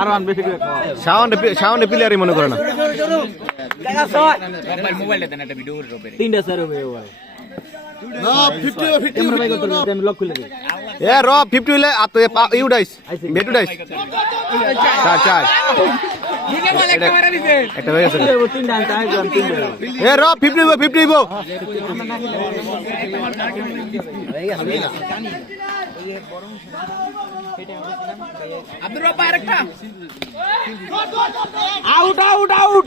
আর আন বেশি করে সাউন্ড প্লেয়ারই মনে করে না। মোবাইলটা দেন একটা ভিডিও করে রবে। তিনটা স্যার হবে ভাই না 50 আমরা ভাই কত আমি লক খুলে দিই এ র 50 হইলে আত ইউডাইস বেটুডাইস চার ভিডিও বল একটা মারা দিছে। একটা হয়ে গেছে। তিনটা আনতে আই জন তিনটা এ র 50 হইবো 50 হইবো আব্দুর রব আরেকটা out out out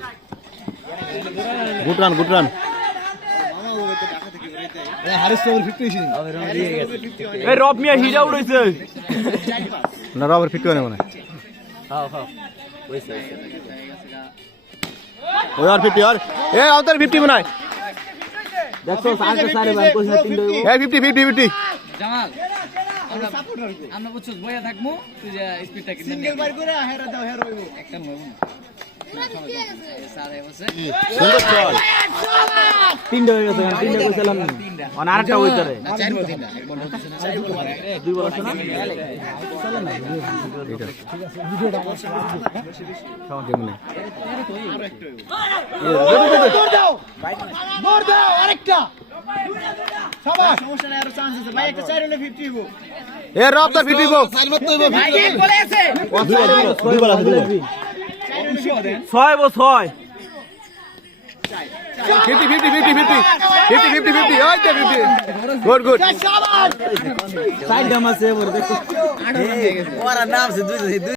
good run Haris over 50 হইছে এই রব মিয়া হিট আউট হইছে না রবার 50 হয় না মনে হ্যাঁ হ্যাঁ হইছে ওই আর 50 আর এ আউটার 50 বানাই দেখছো সাড়ে সাড়ে বান কইছে তিনটা এ 50 জামাল আমরা বুঝছস বইয়া থাকমু তুই যে স্পিডটা কিনে সিঙ্গেল বার করে হেরা দাও হেরা হইবো একটা মরমু সারে বসে সুন্দর চল তিনটা হয়ে গেছে তিনটা কইছিলাম অন আরেকটা হইছে রে না চার বল তিনটা এক বল হচ্ছে না দুই বল আছে না সাউন্ড কেমনে মোর দাও আরেকটা শাবাশ সমস্যা নাই আর চান্স আছে ভাই একটা 4 হলে 50 হইবো এ রব তার 50 হইবো ভাই এক বলে আছে দুই বল আছে ছয় বল ছয় 50 গুড শাবাশ সাইড দাম আছে ওর দেখো ওরা নাম আছে দুই